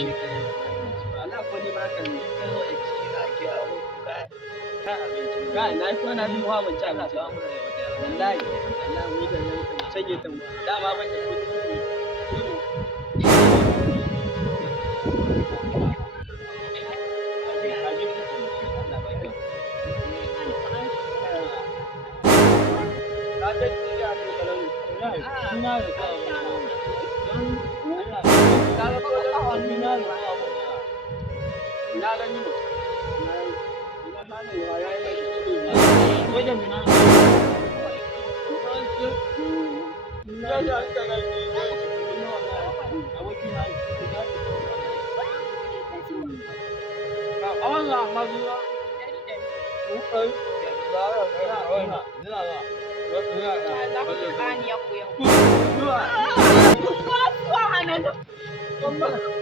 Allah ko ni ba kan ne. Kano a ciki na ke a hukuka. Ka abinci. Ga na ko na biyu ha ban ci abinci. Wallahi wai da nan kan cage ta mu. Dama ban da kuɗi. Kuwa